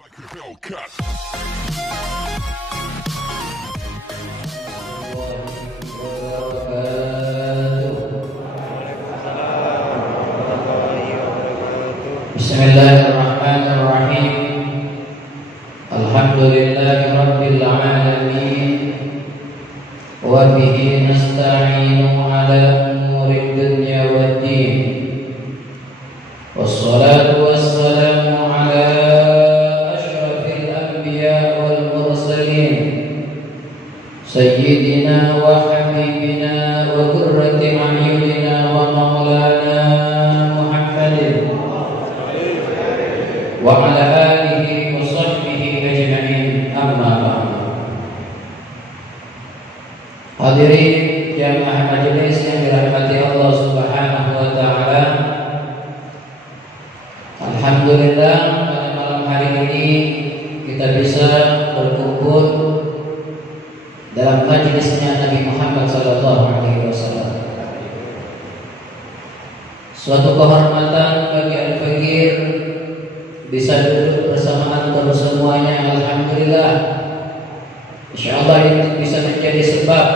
Bismillahirrahmanirrahim. Alhamdulillahirabbil alamin. Wa bihi nasta'inu 'ala umuri dunya waddin. Wassalatu wassalamu 'ala asyrafil anbiya wal mursalin sayyidina wa habibina wa qurrati a'yunina wa maulana Muhammadin wa ala alihi wa sahbihi ajma'in, amma ba'd. Hadirin jamaah majelis yang dirahmati Allah Subhanahu wa taala. Alhamdulillah, pada malam hari ini kita bisa berkumpul dalam majelisnya Nabi Muhammad sallallahu alaihi wasallam. Suatu kehormatan bagi al-fakir bisa duduk bersama antum semuanya. Alhamdulillah, insyaallah ini bisa menjadi sebab,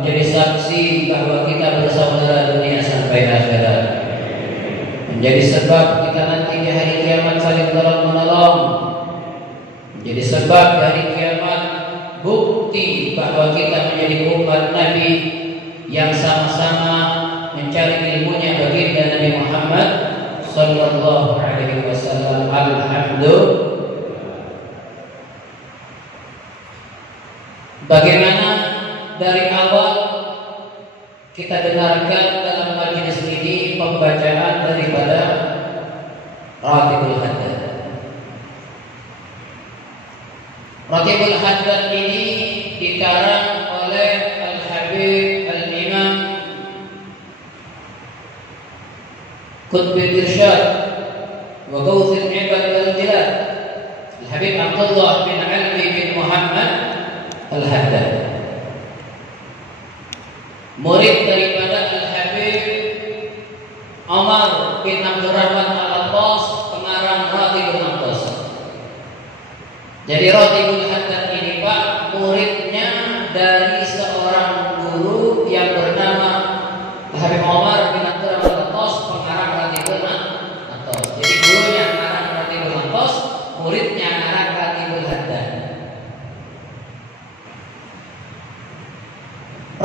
menjadi saksi bahwa kita bersaudara dunia sampai akhirat, menjadi sebab kita nanti di hari kiamat saling tolong menolong, menjadi sebab di hari kiamat bukti bahwa kita menjadi umat Nabi yang sama-sama mencari ilmunya baginda Nabi Muhammad sallallahu alaihi wasallam. Alhamdulillah. Bagaimana dari awal kita dengarkan dalam majelis ini pembacaan daripada Ratibul Haddad. Ratibul Haddad ini dikarang oleh Al-Habib Al-Imam Qutbul Irsyad wa Gauthul Ibad wal Jilad Al-Habib Abdullah bin Alwi bin Muhammad Al-Haddad, murid daripada Al-Habib Umar bin Abdurrahman Al-Attas, pengarang Ratibul Haddad. Jadi Ratibul Haddad ini Pak, muridnya dari seorang guru yang bernama Habib Umar bin Abdurrahman Al-Attas, pengarang Ratibul Haddad. Jadi gurunya pengarang Ratibul Haddad, muridnya pengarang Ratibul Haddad.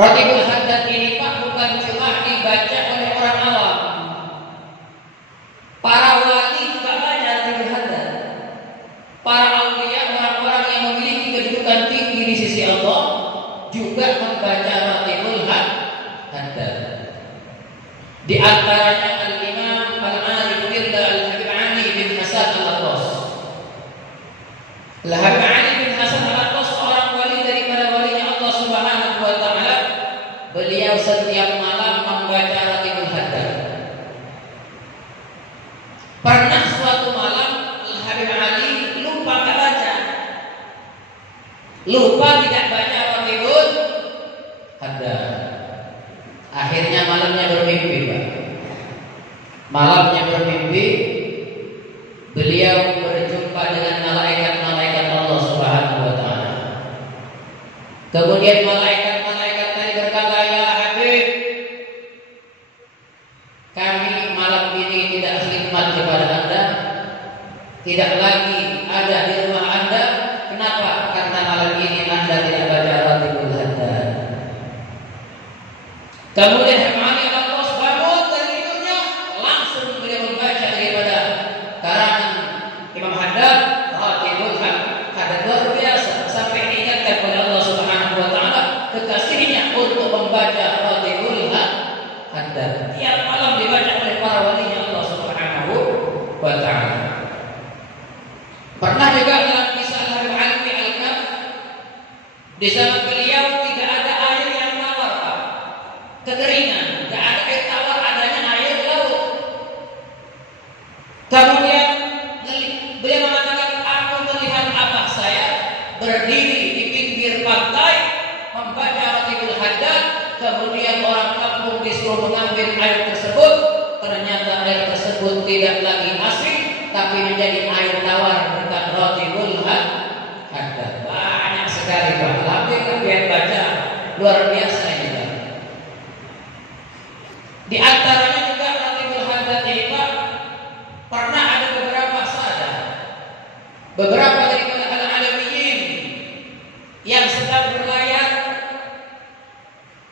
Ratibul Haddad ini Pak bukan cuma dibaca oleh orang awam. Para wali juga baca Ratibul Haddad. Para aulia, orang-orang yang memiliki kedudukan tinggi di sisi Allah juga membaca Ratibul Haddad. Di antaranya Al-Imam Al-Arif Firda Al-Habib Ali bin Hasan Al-Attas. Al-Habib Ali bin Hasan Al-Attas seorang wali daripada walinya Allah Subhanahu wa taala. Beliau setiap malam membaca Ratibul Haddad. Pernah suatu malam Al-Habib Ali lupa tak baca, lupa tidak baca Ratibul Haddad. Akhirnya malamnya bermimpi Pak. Malamnya bermimpi, beliau berjumpa dengan malaikat-malaikat Allah Subhanahu wa taala. Kemudian malaikat-malaikat tadi berkata, "Ya Habib, kami malam ini tidak khidmat kepada Anda, tidak lagi ada di rumah Anda. Kenapa? Karena malam ini Anda tidak baca Ratibul Haddad." Kemudian Habib Ali Al-Attas bangun dari tidurnya, langsung beliau membaca daripada karangan Imam Haddad Ratibul Haddad. Luar biasa, sampai diingatkan oleh Allah Subhanahu wa taala kekasihnya untuk membaca Ratibul Haddad. Tiap malam dibaca oleh para walinya Allah Subhanahu wa taala. Pernah juga dalam kisah Habib Alwi Al-Kaf, di zaman beliau tidak ada air yang tawar Pak. Kekeringan, tidak ada air tawar, adanya air laut. Kemudian beliau mengatakan, "Aku melihat abah saya berdiri di pinggir pantai membaca Ratibul Haddad." Kemudian orang kampung disuruh mengambil air tersebut. Ternyata air tersebut tidak lagi asin, tapi menjadi air tawar berkat Ratibul Di antaranya juga Ratibul Haddad ini pernah ada beberapa sahabat, beberapa daripada al-alamiyin yang sedang berlayar,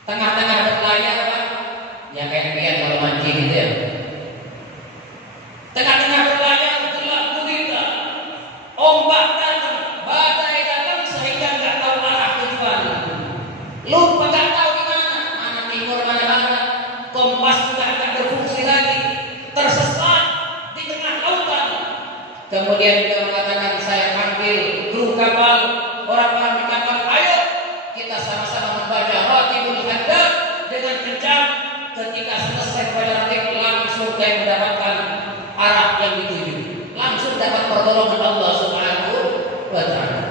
tengah-tengah berlayar, ya kayak kalau mancing gitu ya. Tengah-tengah berlayar, gelap gulita, ombak datang, badai datang sehingga nggak tahu arah tujuan. Lupa nggak tahu di mana timur, mana barat. Kompas sudah tak berfungsi lagi, tersesat di tengah lautan. Kemudian dia mengatakan, saya panggil kru kapal, orang-orang di kapal, ayo kita sama-sama membaca Ratibul Haddad dengan kencang. Ketika selesai membaca Ratib, langsung dia mendapatkan arah yang dituju, langsung dapat pertolongan Allah Subhanahu wa Ta'ala.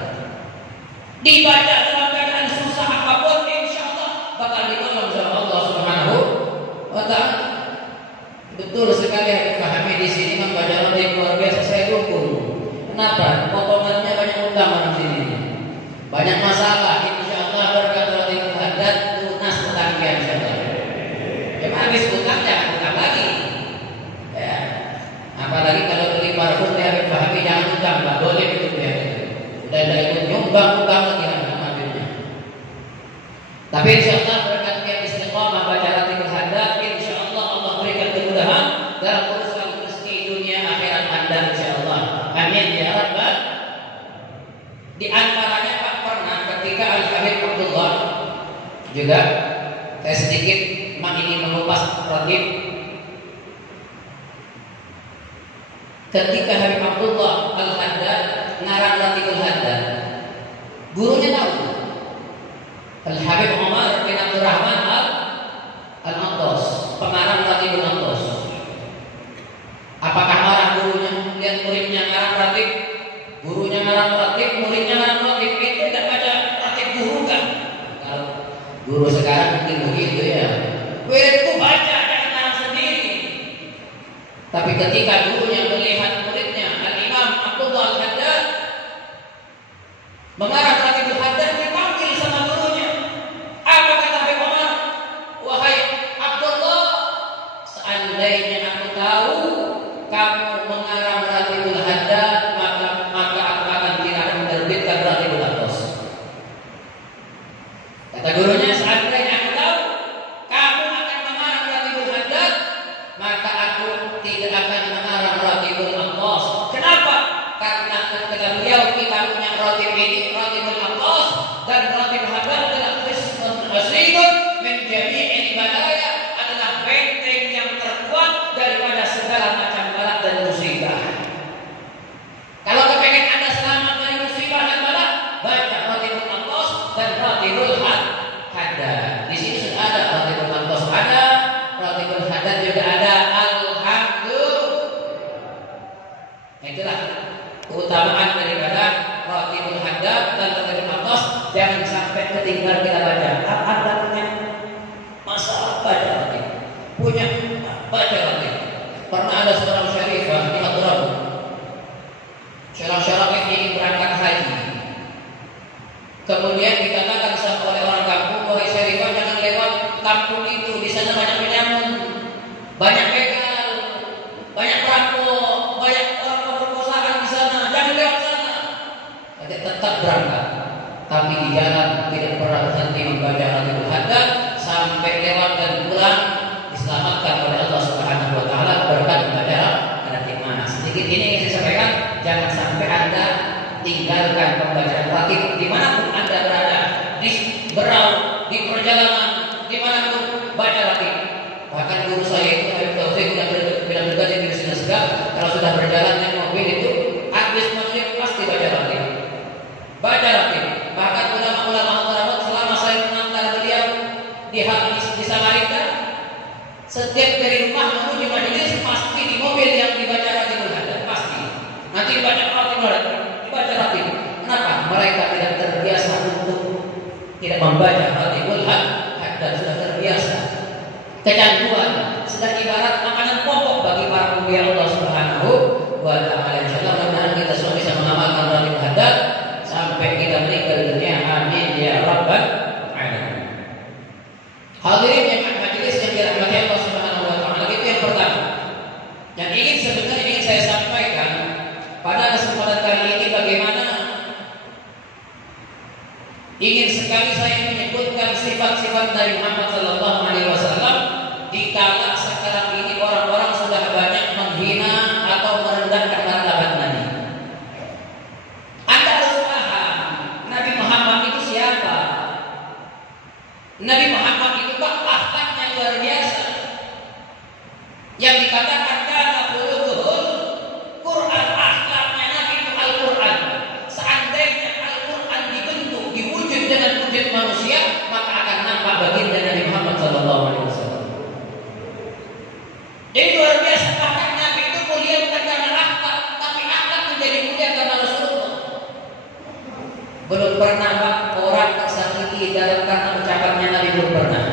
Dibaca dalam keadaan susah apapun, insya Allah bakal ditolong sama Allah Subhanahu wa Ta'ala. Betul sekali yang dipahami di sini, membaca Ratib luar biasa. Saya dukung. Kenapa? Potongannya banyak utama di sini, banyak masalah. Insya Allah berkat Ratibul Haddad lunas utangnya insya Allah. Ya habis utang jangan utang lagi. Ya. Apalagi kalau beli parfum ya dipahami jangan utang, nggak boleh gitu ya. Dan ikut nyumbang utang lagi ambilnya. Tapi insya Allah berkat yang istiqomah baca Ratibul Haddad, insya Allah Allah berikan kemudahan dalam urusan rezeki dunia akhirat Anda insya Allah. Amin ya Rabbal. Di antaranya Pak pernah ketika Al-Habib Abdullah juga, saya sedikit ingin mengupas Ratib. Ketika Habib Abdullah Al-Haddad ngarang Ratibul Haddad, gurunya tahu, Al-Habib Umar bin Abdul Rahman Al-Attas, pengarang Ratibul Attas. Apakah orang gurunya lihat muridnya ngarang Ratib, gurunya ngarang Ratib, muridnya ngarang Ratib, itu tidak baca Ratib guru kan? Kalau guru sekarang mungkin begitu ya, muridku baca, jangan ngarang sendiri. Tapi ketika gurunya melihat muridnya Al-Imam Abdullah Al-Haddad mengarang Ratibul Haddad, dipanggil sama gurunya. Apa kata Habib Umar? Wahai Abdullah, seandainya aku tahu kamu mengarang Ratibul Haddad, maka aku akan tidak menerbitkan Ratibul Attas. Kata gurunya, seandainya aku tahu kamu akan mengarang Ratibul Haddad, maka aku tidak akan mengarang Ratibul Attas. Kenapa? Karena ketika beliau kita punya Ratib ini, Ratibul Attas dan Ratibul Haddad adalah asliun min jami'il balaya, adalah benteng yang terkuat daripada segala macam bala dan musibah. Kalau kepengen Anda selamat dari musibah dan bala, baca Ratibul Attas dan Ratibul Haddad. Di sini sudah ada Ratibul Attas, ada Ratibul Haddad juga ada. Itulah keutamaan daripada Ratibul Haddad dan Ratibul Attas. Jangan sampai ketinggalan kita baca. Anda punya masalah, baca Ratib, punya baca Ratib. Pernah ada seorang syarifah di Hadramaut, seorang syarifah ingin berangkat haji. Kemudian dikatakan oleh orang kampung, wahai syarifah jangan lewat kampung itu, di sana banyak penyamun, banyak begal, banyak perampok, banyak orang pemerkosaan di sana, jangan lewat sana. Tetap berangkat, tapi di jalan tidak pernah berhenti membaca Ratibul Haddad sampai lewat dan pulang, diselamatkan oleh Allah Subhanahu wa Ta'ala berkat membaca Ratib. Sedikit ini yang saya sampaikan, jangan sampai Anda tinggalkan pembacaan Ratib dimanapun Anda berada, di berau, di perjalanan, dimanapun baca Ratib. Bahkan guru saya itu Habib Taufik bilang juga di Sina, kalau sudah berjalan naik mobil itu habis maghrib pasti baca Ratib. Baca Ratib. Bahkan ulama-ulama Hadramaut selama saya mengantar beliau di Samarinda, setiap dari rumah menuju majelis pasti di mobil yang dibaca Ratibul Haddad, pasti. Nanti dibaca Ratibul Haddad, dibaca Ratib. Kenapa? Mereka tidak terbiasa untuk tidak membaca Ratibul Haddad, sudah terbiasa. Kecanduan sudah ibarat makanan pokok bagi para pembela Allah Subhanahu wa Ta'ala. Insyaallah mudah-mudahan kita semua bisa mengamalkan Ratibul Haddad sampai kita meninggal dunia. Amin ya Rabbal alamin. Hadirin yang majelis yang dirahmati Allah Subhanahu sifat-sifat Nabi Muhammad sallallahu alaihi wasallam dikala sekarang ini orang-orang sudah banyak menghina atau merendahkan martabat Nabi. Anda harus paham Nabi Muhammad itu siapa? Nabi Muhammad itu akhlaknya luar biasa. Yang dikatakan kana khuluquhul Quran, akhlaknya Nabi itu Al-Quran. Seandainya Al-Quran dibentuk, diwujud dengan wujud manusia, maka akan nampak baginda Nabi Muhammad sallallahu alaihi wasallam. Jadi luar biasa, bahkan Nabi itu mulia bukan karena akhlak, tapi akhlak menjadi mulia karena Rasulullah. Belum pernah Pak orang tersakiti dalam karena ucapannya Nabi, belum pernah.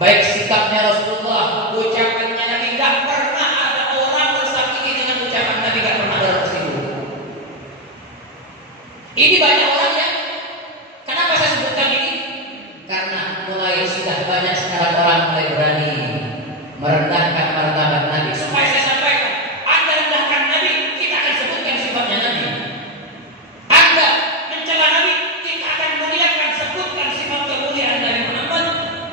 Baik sikapnya Rasulullah, ucapannya Nabi, tidak pernah ada orang tersakiti dengan ucapan Nabi, tidak pernah ada tersinggung. Ini banyak orang ya. Kenapa saya sebutkan ini? Karena mulai sudah banyak sekarang orang mulai berani merendahkan martabat Nabi. Supaya saya sampaikan, Anda rendahkan Nabi, kita akan sebutkan sifatnya Nabi. Anda mencela Nabi, kita akan muliakan, sebutkan sifat kemuliaan Nabi Muhammad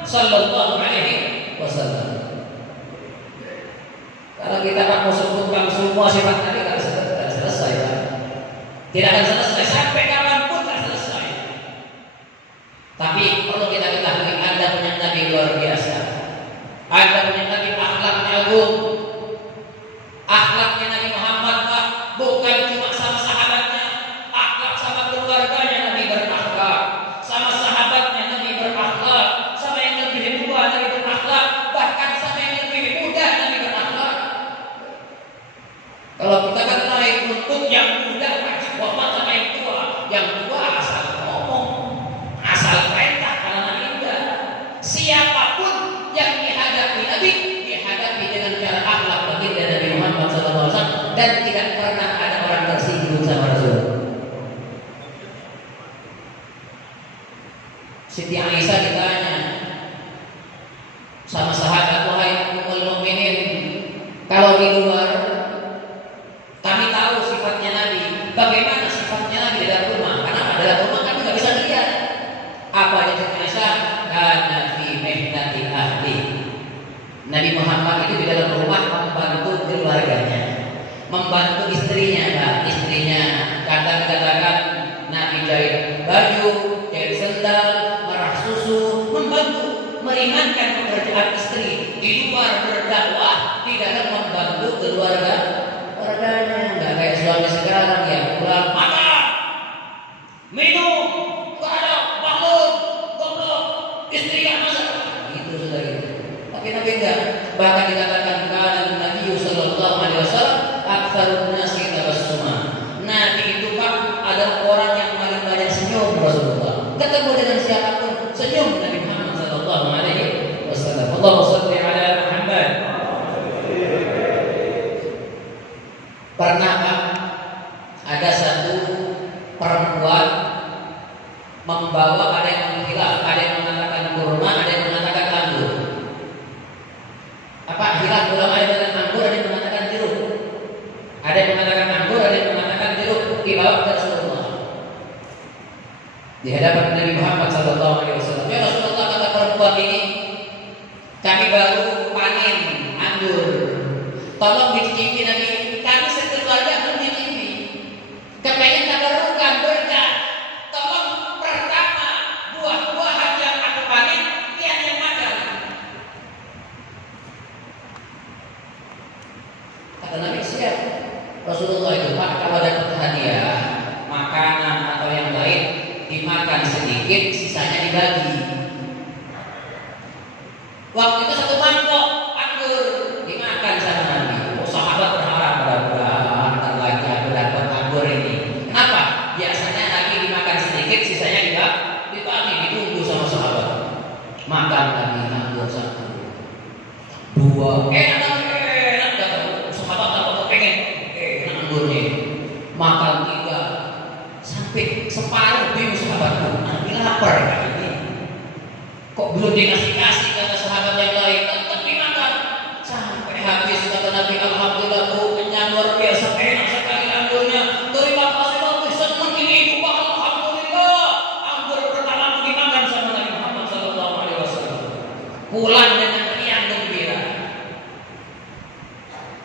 sallallahu alaihi wasallam. Kalau kita mau sebutkan semua sifat Nabi, tidak selesai, Pak. Tidak akan selesai sampai kapanpun, tidak selesai. Tapi perlu kita ketahui, Anda punya Nabi luar biasa. Anda punya Nabi akhlaknya agung. Akhlaknya Nabi Muhammad Pak, bukan cuma sama sahabatnya, akhlak sama keluarganya Nabi berakhlak, sama sahabatnya Nabi berakhlak, sama yang lebih tua Nabi berakhlak, bahkan sama yang lebih muda Nabi berakhlak. Kalau kita kan naik untuk yang muda wajib hormat sama yang tua asal ngomong, asal perintah, karena Nabi enggak. Siapapun yang dihadapi Nabi, dihadapi dengan cara akhlak baginda Nabi Muhammad SAW, dan tidak pernah ada orang tersinggung sama Rasul. Siti Aisyah ditanya sama sahabat, wahai ummul mukminin, kalau di luar kami tahu sifatnya Nabi, bagaimana sifatnya Nabi di dalam rumah? Karena dalam rumah kami nggak bisa lihat. Apa yang Siti Aisyah? Kana fi mihnati ahli. Nabi Muhammad itu di dalam rumah membantu keluarganya, membantu istrinya, Pak. Istrinya katakan Nabi jahit baju, jahit sendal, merah susu, membantu meringankan pekerjaan istri. Di luar berdakwah, di dalam membantu keluarganya. Nggak kayak suami sekarang yang pulang makan, minum, nggak ada bangun, goblok, istri yang masak. Itu sudah gitu. Tapi Nabi enggak. Bahkan dikatakan kana Nabi sallallahu alaihi wasallam aktsarun nasi tabassuma. Nabi itu Pak adalah orang yang paling banyak senyum. Rasulullah ketemu dengan siapapun senyum Nabi Muhammad sallallahu alaihi wasallam. Allahumma shalli ala Muhammad. Pernah Pak ada satu perempuan membawa, ada yang menghilang, ada yang mengatakan kurma, ada yang mengatakan anggur. Apa hilang ulama, ada yang mengatakan anggur, ada yang mengatakan jeruk. Ada yang mengatakan anggur, ada yang mengatakan jeruk, dibawa ke Rasulullah di hadapan Nabi Muhammad sallallahu alaihi wasallam. Ya Rasulullah, kata perempuan ini, kami baru panen anggur, tolong dicicipi Nabi. Kami sekeluarga belum dicicipi, kepengen tabarrukan berkah. Tolong pertama buah-buahan yang aku panen lihat yang makan. Kata Nabi, siap. Rasulullah itu Pak kalau dapat hadiah makanan atau yang lain dimakan sedikit, sisanya dibagi. Waktu itu satu mangkok anggur dimakan sama Nabi. Sahabat berharap mudah-mudahan ntar lagi aku dapat anggur ini. Kenapa? Biasanya Nabi dimakan sedikit, sisanya dibagi, ditunggu sama sahabat. Makan Nabi anggur satu, dua, enak, sahabat apa kepengen, anggurnya. Makan tiga, sampai separuh bingung sahabatku. Nabi lapar kali ini. Kok belum dikasih kata sahabat yang lain? Tetap dimakan.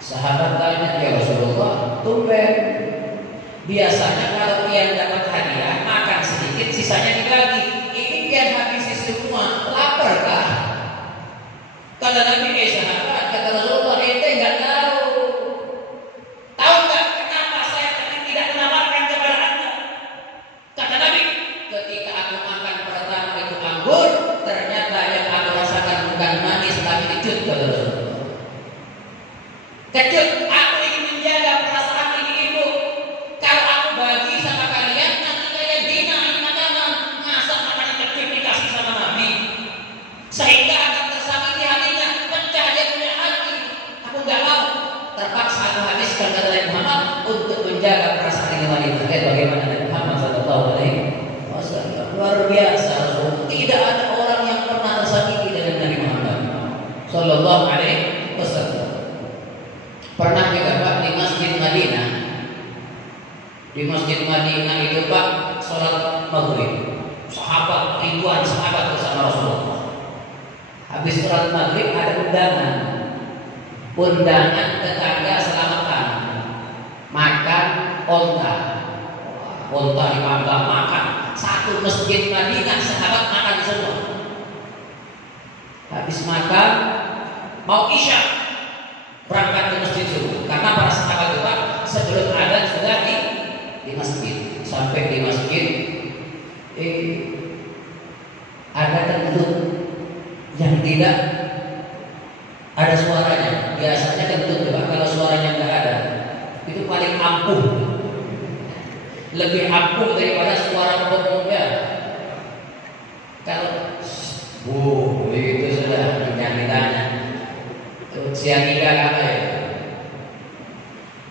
Sahabat tanya, ya Rasulullah, tumben. Biasanya kalau pian dapat hadiah, makan sedikit, sisanya dibagi. Ini pian habisi semua, lapar kah? Kata Nabi, sahabat, kata Rasulullah, ente nggak tahu. Tahu nggak kenapa saya tadi tidak menawarkan kepada anda? Kata Nabi, ketika aku makan pertama itu anggur, ternyata yang aku rasakan bukan manis tapi kecut, kata Rasulullah. Kecut, aku ingin menjaga perasaan ini ibu. Kalau aku bagi sama kalian, nanti kalian hina ini makanan. Masa makanan kecut dikasih sama Nabi? Sehingga akan tersakiti hatinya, pecah dia punya hati. Aku nggak mau. Terpaksa aku habiskan kata Nabi Muhammad untuk menjaga perasaan ini wanita. Bagaimana Nabi Muhammad SAW? Luar biasa. Tidak ada orang yang pernah tersakiti dengan Nabi Muhammad Sallallahu Alaihi Wasallam. Pernah juga Pak di Masjid Madinah. Di Masjid Madinah itu Pak sholat maghrib. Sahabat ribuan sahabat bersama Rasulullah. Habis sholat maghrib ada undangan. Undangan tetangga selamatan. Makan onta. Onta dipanggang makan. Satu Masjid Madinah sahabat makan semua. Habis makan mau isya. Berangkat ke masjid subuh karena para sahabat itu Pak sebelum adzan sudah di masjid. Sampai di masjid ada kentut yang tidak ada suaranya. Biasanya kentut Pak kalau suaranya nggak ada itu paling ampuh, lebih ampuh daripada suara pemungga. Kalau itu sudah ditanya sianida apa ya?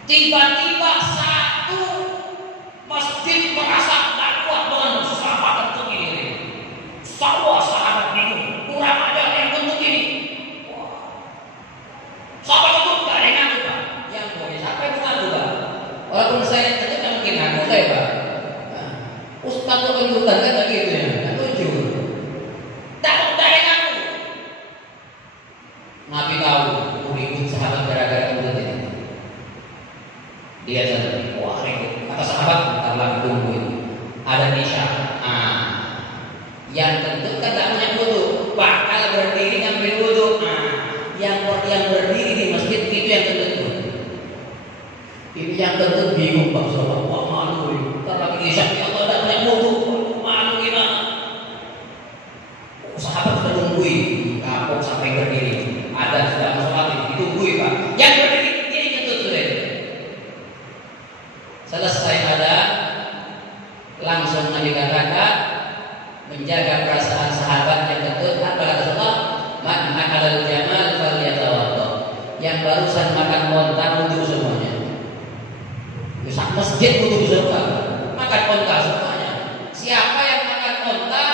Tiba-tiba satu masjid merasa tak kuat dengan sahabat kentut ini. Semua sahabat bingung, kurang ada yang kentut ini. Sahabat kentut tak ada yang ngaku Pak. Yang boleh sampai mengaku Pak. Walaupun saya kentut tak mungkin ngaku saya Pak. Ustaz kok kentutan kan tak gitu ya? Tak lucu. Tak ada yang ngaku. Nabi tahu ribut sahabat gara-gara kentut ini. Dia sadar, wah ribut. Kata sahabat, bentar lagi tunggu ini. Ada nisya. Yang kentut kan tak punya wudu, bakal berdiri ngambil wudu. Yang berdiri di masjid itu yang kentut. Ini yang kentut bingung Pak Sahabat. Wah malu ini. Bentar lagi nisya, ya Allah tak punya wudu. Malu gimana? Sahabat sudah nungguin, kapok sampai berdiri. Ada sudah sholat ditungguin Pak. Yang berdiri ini kentut sudah. Selesai ada langsung Nabi katakan menjaga perasaan sahabat yang kentut. Apa kata Allah? Man ma'alal jamal falyatawaddo. Yang barusan makan onta wudu semuanya. Sak masjid wudu semua. Makan onta semuanya. Siapa yang makan onta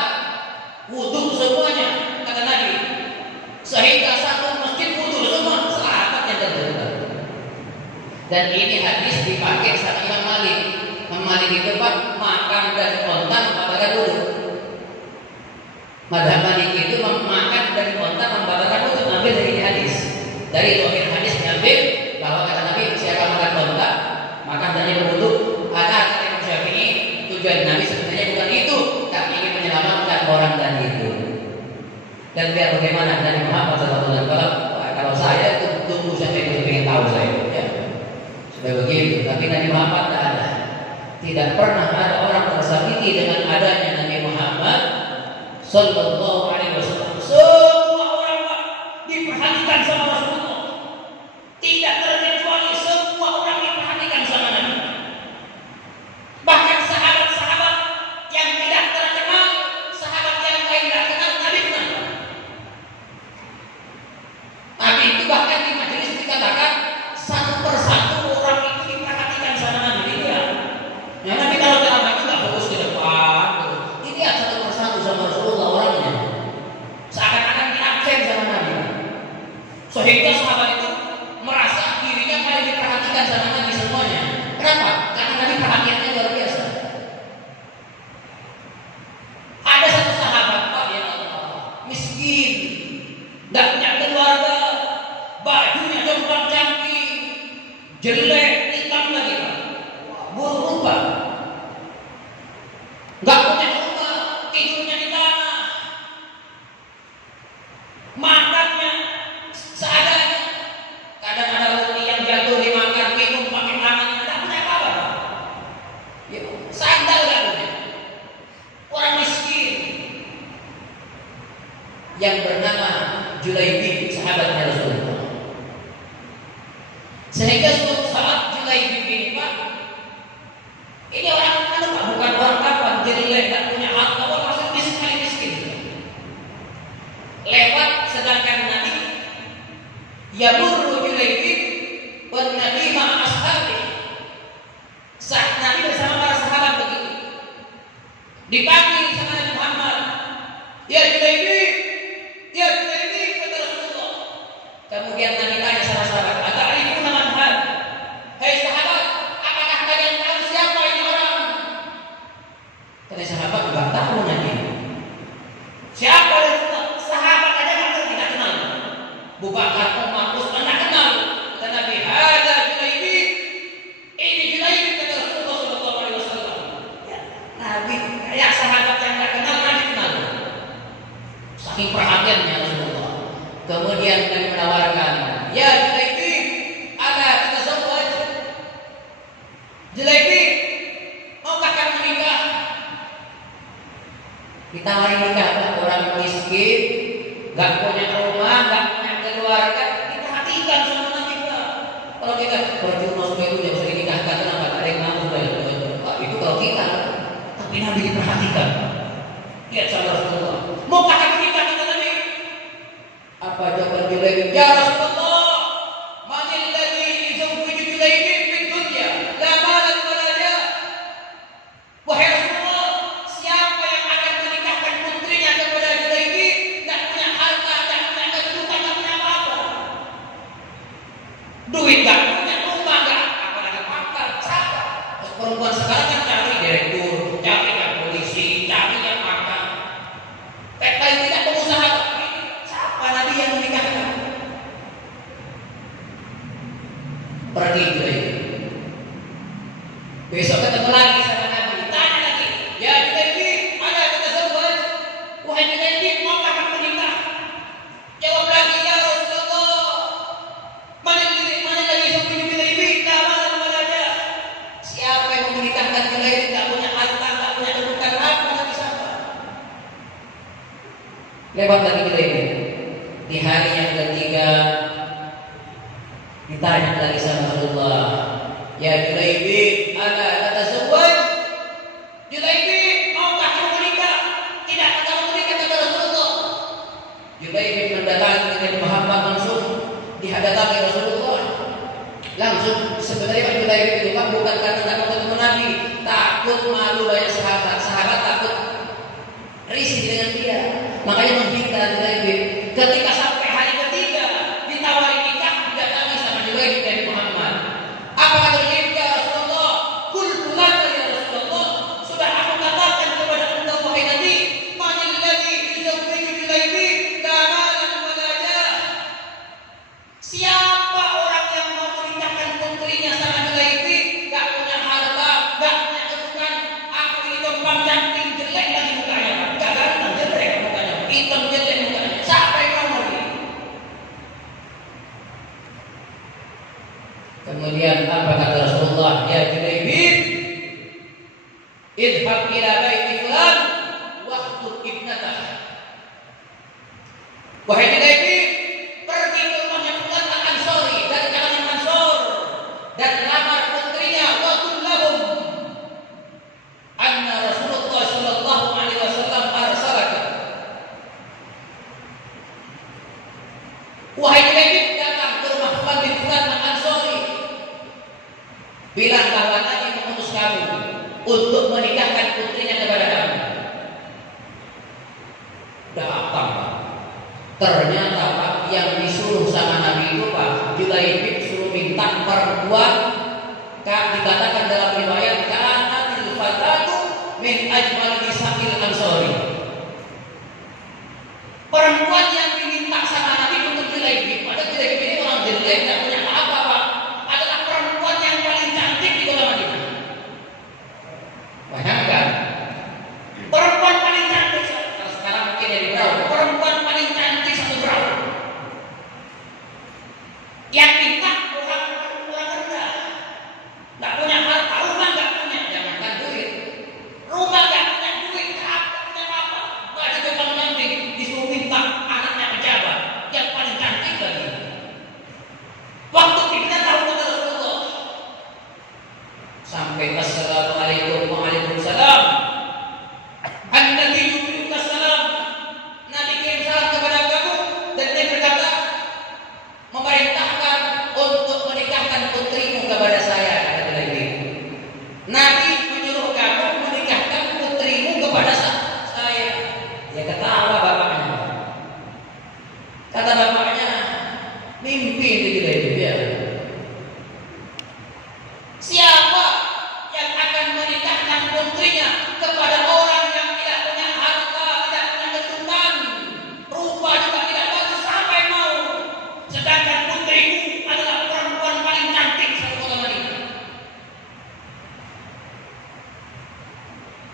wudu semuanya kata Nabi. Sehingga satu masjid wudu semua sahabat yang kentut. Dan ini hadis dipakai sama Imam Malik. Imam Malik itu Pak makan dari onta membatalkan wudu. Madhab Malik itu makan dari onta membatalkan wudu. Ambil dari ini hadis. Dari dohir hadis diambil bahwa kata Nabi siapa makan onta makan dari wudu. Ada kata Imam Syafi'i tujuan Nabi sebenarnya bukan itu, tapi ingin menyelamatkan orang dan itu. Dan biar bagaimana Nabi Muhammad SAW kalau saya tunggu sampai itu ingin tahu saya ya. Sudah begitu, tapi Nabi Muhammad tak ada. Tidak pernah ada orang tersakiti dengan adanya Nabi Muhammad Sallallahu Alaihi Wasallam. Semua orang Pak diperhatikan sama Rasulullah. Tidak terkecuali semua orang diperhatikan sama Nabi. Bahkan sahabat-sahabat yang tidak terkenal, sahabat yang lain tidak kenal, Nabi kenal. Nabi itu bahkan di majelis dikatakan satu persatu orang itu diperhatikan sama Nabi. Ya Nabi kalau ceramah itu nggak fokus ke depan. Ini lihat satu persatu sama Rasulullah orangnya. Seakan-akan diabsen sama Nabi. Sehingga sahabat itu merasa dirinya paling diperhatikan sama Nabi semuanya. Kenapa? Karena Nabi perhatiannya luar biasa. Ada satu sahabat Pak yang miskin, tidak punya keluarga, bajunya jomplang-camping, jelek, hitam lagi Pak, buruk rupa, nggak punya rumah, tidurnya di tanah, makannya seadanya, kadang ada roti yang jatuh dimakan, minum pakai tangannya, nggak punya apa-apa, ya, sandal nggak punya, orang miskin yang bernama Julaibib, sahabatnya Rasulullah. Sehingga suatu saat Julaibib ini Pak, ini orang Pak, bukan orang kapan, jelek, tak punya harta, maksud miskin. Lewat sedangkan Nabi yamurru Julaibib wan Nabi ma'a ashabi. Saat Nabi bersama para sahabat begitu, dipanggil sama Nabi Muhammad, ya Julaibib, ya Julaibib, kata Rasulullah. Kemudian Nabi tanya sama sahabat, ata'rifuna man had? Hei sahabat, apakah kalian tahu siapa ini orang? Kata sahabat, enggak tahu Nabi. Siapa Rasulullah? Sahabat aja tidak kenal. Abu Bakar, Umar, Utsman tidak kenal. Kata Nabi, hada Julaibib. Ini Julaibib, kata Rasulullah sallallahu alaihi wasallam. Ya, Nabi, ya sahabat yang tidak kenal Nabi kenal. Saking perhatiannya Rasulullah. Kemudian Nabi menawarkan, ya Julaibib, ala tatazawwaj. Julaibib, maukah kamu menikah? Ditawari nikah Pak, orang miskin, nggak punya rumah, nggak punya keluarga, diperhatikan sama Nabi Pak. Kalau kita percuma supaya itu jangan sering nikahkan, kenapa? Ada yang mau supaya itu kalau kita, tapi Nabi diperhatikan. Lihat sama Rasulullah, maukah kamu nikah kita Nabi? Apa jawaban Julaibib? Ya Rasulullah, manil ladzi yuzawwiju Julaibib fid dunya la malan wala jah. Wahai Rasulullah, siapa yang akan menikahkan putrinya kepada Julaibib? Tak punya harta, tak punya kedudukan, tak punya apa-apa. Duit tak punya, rumah tak, apalagi pangkat, siapa? Perempuan sekarang kan cari direktur, cari kan polisi, cari yang makan. Paling tidak pengusaha. Siapa Nabi yang menikahkan? Pergi Julaibib. Besok ketemu lagi sama Nabi, tanya lagi, ya Julaibib, ada tatazawwaj? Wahai Julaibib, maukah kamu menikah? Jawab lagi, ya Rasulullah, mana lagi yuzawwiju Julaibib la malan wala jah. Siapa yang mau menikahkan Julaibib, tak punya harta, tak punya kedudukan, aku nanti siapa? Lewat lagi Julaibib. Di hari yang ketiga ditanya lagi sama Rasulullah, ya Julaibib, ada tatazawwaj? Julaibib, maukah kamu menikah? Tidak, kamu menikah, kata Rasulullah. Julaibib mendatangi Nabi Muhammad langsung dihadapi Rasulullah. Langsung sebenarnya Pak Julaibib itu Pak bukan karena tidak mau ketemu Nabi, takut malu banyak sahabat. Sahabat takut risih dengan dia, makanya meminta Julaibib. Ketika sampai hari ketiga ditawari nikah, didatangi sama Julaibib Nabi Muhammad. Apa kata Julaibib? Ya Rasulullah, qultu laka ya Rasulullah, sudah aku katakan kepada engkau wahai Nabi, manil ladzi yuzawwiju Julaibib la malan wala jah. Siapa orang yang mau menikahkan putrinya sama Julaibib, gak punya harta, gak punya kedudukan, aku ini jombang cantik, jelek lagi mukanya, gak ganteng, jelek mukanya, hitam jelek mukanya. Siapa yang mau lagi? Kemudian apa kata Rasulullah? Ya Julaibib, idhab ila baiti fulan waktu ibnatah. Wahai Julaibib, pergi ke rumahnya fulan al-Ansari dari kalangan Ansor dan lamar putrinya wa qul lahum anna Rasulullah sallallahu alaihi wasallam arsalaka. Wahai Julaibib, datang ke rumah fulan bin fulan al-Ansari, bilang bahwa Nabi mengutus kamu untuk menikahkan putrinya kepada kamu. Datang Pak. Ternyata Pak, yang disuruh sama Nabi itu Pak, Julaibib suruh minta perempuan, dikatakan dalam riwayat kanatil fatatu min ajmal nisa'il ansori. Perempuan yang diminta sama Nabi untuk Julaibib, padahal Julaibib ini orang jelek, tidak punya apa-apa Pak, adalah perempuan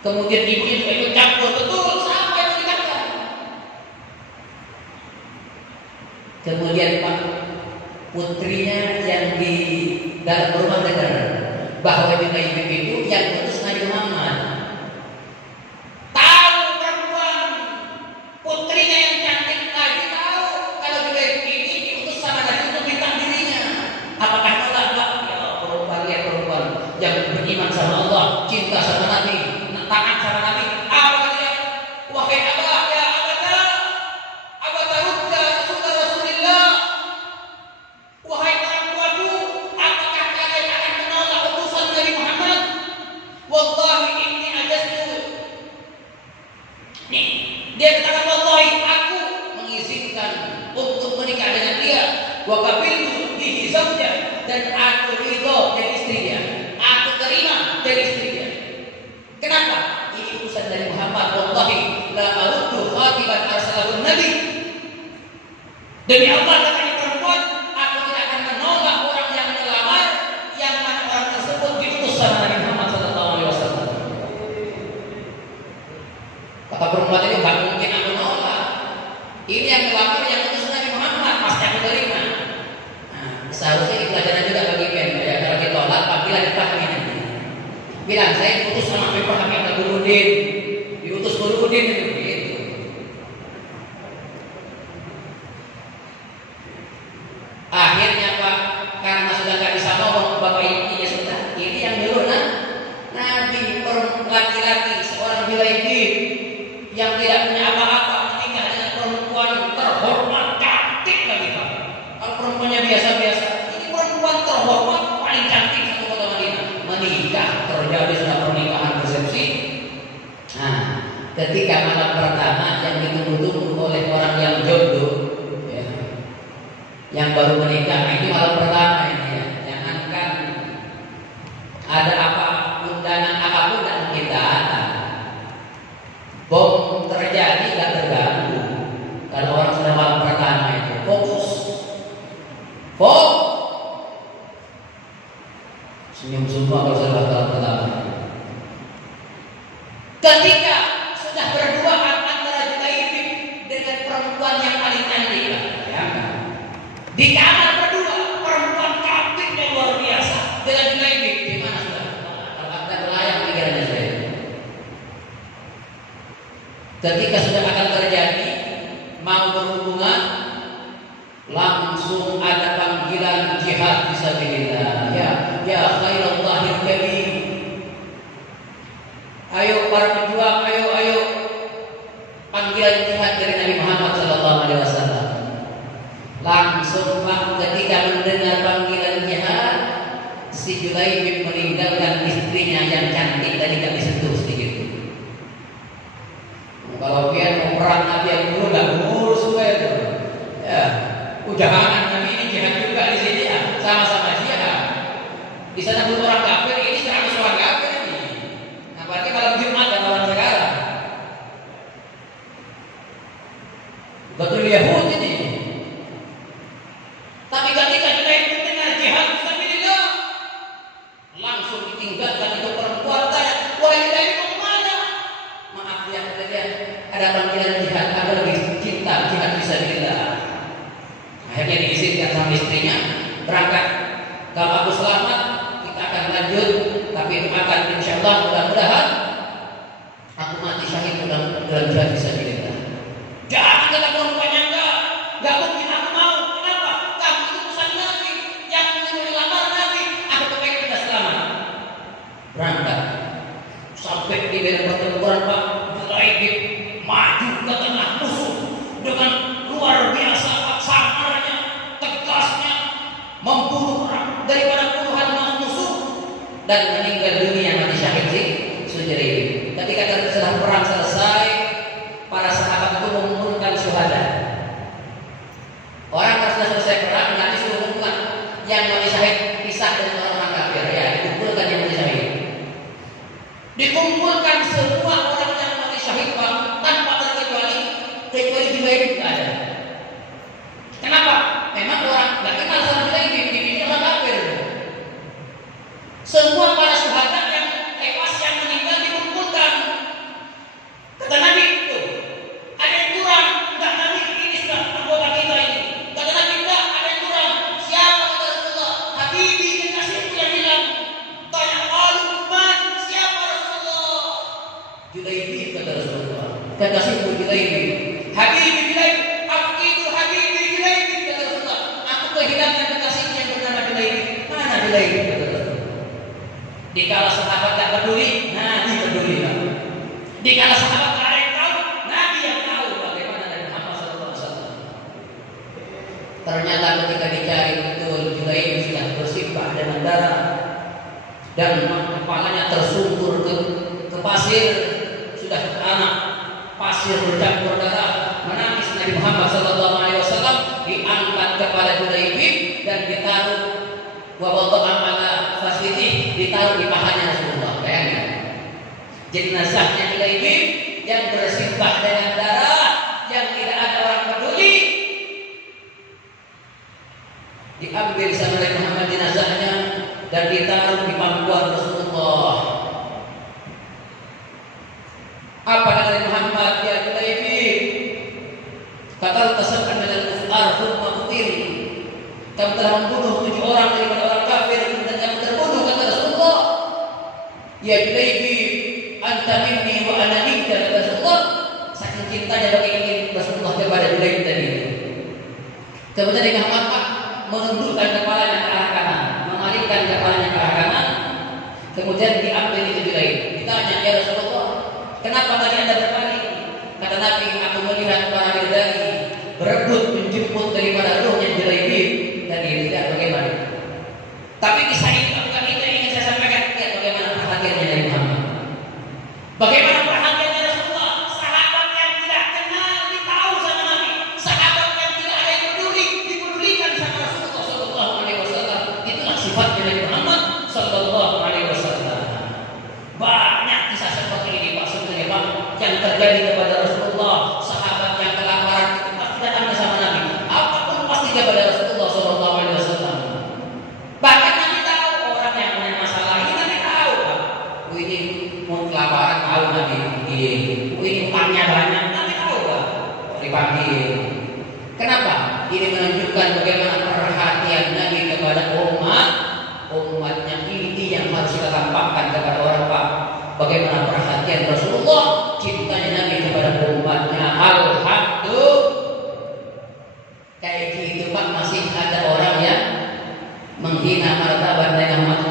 Kemudian ibunya juga ikut campur. Betul, sama yang dikatakan. Kemudian Pak, putrinya yang di dalam rumah dengar bahwa Junaid itu yang putus Nabi Muhammad. Tahu perempuan putrinya yang cantik lagi tahu kalau Junaid ini diutus sama Nabi untuk minta dirinya. Apakah nolak? Ya perempuan, lihat perempuan yang beriman sama Allah, cinta sama Nabi, taat sama Nabi. Apa dia? Wahai Abah, ya Abah rudda saudara Rasulullah. Wahai orang tuaku, apakah kalian akan menolak utusan Nabi Muhammad? Wallahi inni ajastu. Nih, dia katakan wallahi aku mengizinkan untuk menikah dengan dia. Wa qabiltu bihi zawja, dan aku ridho jadi istrinya. Aku terima jadi istrinya. Kenapa? Ini utusan dari Muhammad. Wallahi la aruddu khatiban arsalahu Nabi. Demi Allah kata ini perempuan, aku tidak akan menolak orang yang melamar yang mana orang tersebut diutus sama Nabi Muhammad sallallahu alaihi wasallam. Kata perempuan itu enggak mungkin aku nolak. Ini yang melamar yang utus Nabi Muhammad, pasti aku terima. Nah, seharusnya ini pelajaran juga bagi kalian ya. Kalau ditolak, apabila dipahami nanti. Bilang saya diutus sama Ibrahim yang Burudin, diutus Burudin gitu. Akhirnya Pak, karena sudah nggak bisa ngomong bapak ibunya sudah, ini yang nyuruh Nabi laki-laki seorang Junaidi yang tidak punya apa-apa menikah dengan perempuan terhormat cantik lagi Pak. Kalau perempuannya biasa-biasa, ini perempuan terhormat paling cantik satu kota Madinah. Menikah terjadi sudah pernikahan resepsi. Nah, ketika malam pertama yang ditunggu-tunggu oleh orang yang jodoh, ya, yang baru menikah, ini malam pertama ini ya. Jangankan ada apa undangan apapun dan kita bom terjadi nggak terganggu. Kalau orang sudah malam pertama itu fokus, senyum semua kalau sudah malam pertama. Ketika sudah berduaan antara Junaid dengan perempuan yang paling cantik, ya, di kamar berdua, perempuan cantik yang luar biasa dengan Junaid, di mana sudah? Ada melayang pikirannya saya. Ketika sudah akan terjadi mau berhubungan, langsung ada panggilan jihad fisabilillah. Ya khairallahil karim. Ayo para pejuang, ayo. Panggilan jihad dari Nabi Muhammad sallallahu alaihi wasallam. Langsung Pak, ketika mendengar panggilan jihad, si Junaid meninggalkan istrinya yang cantik tadi tidak disentuh sedikit. Kalau dia mau perang Nabi yang dulu nggak ngurus gue itu. Ya, udahan Nabi ini jihad juga di sini ya, sama-sama jihad. Di sana belum orang kafir, ini 100 orang kafir ini. Apalagi malam Jumat dan orang sekarang. Betul Yahudi ini. Tapi ketika Junaid mendengar jihad fisabilillah, langsung ditinggalkan itu perempuan tanya, wahai Junaid mau kemana? Maaf ya, kata dia, ada panggilan jihad, ada lebih cinta jihad fisabilillah. Akhirnya diizinkan sama istrinya berangkat. Kalau aku selamat, kita akan lanjut. Tapi itu akan insya Allah mudah-mudahan aku mati syahid dalam jihad fisabilillah. Jangan kata perempuannya enggak mungkin aku mau. Kenapa? Kamu itu utusan Nabi yang menyuruh lamar Nabi. Aku kepengen sudah selamat. Berangkat sampai di medan pertempuran Pak, Junaid maju ke tengah musuh dengan luar biasa Pak, samarnya, tegasnya, membunuh orang daripada puluhan musuh dan meninggal dunia mati syahid sendiri. Ketika setelah perang selesai, para sahabat itu mengumpulkan syuhada. Orang yang sudah selesai perang nanti suruh mengumpulkan yang mati syahid pisah dengan orang kafir ya, dikumpulkan yang mati syahid. Dikumpulkan semua orang yang mati syahid Pak, tanpa terkecuali Junaid itu ada. Kenapa? Memang orang nggak kenal sama Junaid, ini orang kafir. Semua para syuhada yang tewas yang meninggal dikumpulkan Julaibib kata Rasulullah. Dikala sahabat tak peduli, Nabi peduli. Dikala sahabat tak ada yang tahu, Nabi yang tahu bagaimana Nabi Muhammad SAW. Ternyata ketika dicari betul, Julaibib sudah bersimpah dengan darah dan kepalanya tersungkur ke pasir, sudah ke tanah, pasir bercampur darah. Menangis Nabi Muhammad SAW, diangkat kepala Julaibib dan ditaruh ala fasitih, ditaruh di pahanya Rasulullah. Bayangkan jenazahnya Julaibib yang bersimpah dengan darah, yang tidak ada orang peduli, diambil sama Nabi Muhammad jenazahnya dan ditaruh di pangkuan Rasulullah. Apa kata Nabi Muhammad? Ya Julaibib, kata tasabban minal kufar thumma qutil. Kamu telah membunuh 7 orang daripada orang kafir, kemudian kamu terbunuh, kata Rasulullah. Ya Julaibib, anta minni wa ana minka, kata Rasulullah. Saking cintanya bagi Rasulullah kepada Julaibib tadi. Kemudian Nabi Muhammad menundukkan kepalanya ke arah kanan, mengalihkan kepalanya ke arah kanan, kemudian diambil itu Julaibib. Ditanya, ya Rasulullah, kenapa tadi Anda berbalik? Kata Nabi, aku melihat para bidadari berebut menjemput daripada ruhnya Julaibib dan dia tidak bagaimana. Tapi kisah ini bukan itu yang ingin saya sampaikan. Lihat bagaimana perhatiannya Nabi Muhammad. Bagaimana perhatiannya Rasulullah. Sahabat yang tidak kenal ditahu sama Nabi. Sahabat yang tidak ada yang peduli dipedulikan sama Rasulullah Sallallahu Alaihi Wasallam. Itulah sifatnya Nabi Muhammad Sallallahu Alaihi Wasallam. Banyak kisah seperti ini Pak sebenarnya Pak yang terjadi kepada Rasulullah. Sahabat yang kelaparan itu pasti datang sama Nabi. Apapun pasti kepada Rasulullah Sallallahu Alaihi Wasallam. Bahkan Nabi tahu orang yang punya masalah ini, Nabi tahu Pak. Ini mau kelaparan tahu Nabi. Ini utangnya banyak, Nabi tahu Pak. Dipanggil. Kenapa? Ini menunjukkan bagaimana perhatian Nabi kepada umatnya ini yang harus kita tampakkan kepada orang Pak. Bagaimana perhatian Rasulullah, cintanya Nabi kepada umatnya. Alhamdulillah. Kayak gitu Pak, masih ada orang yang menghina martabat Nabi Muhammad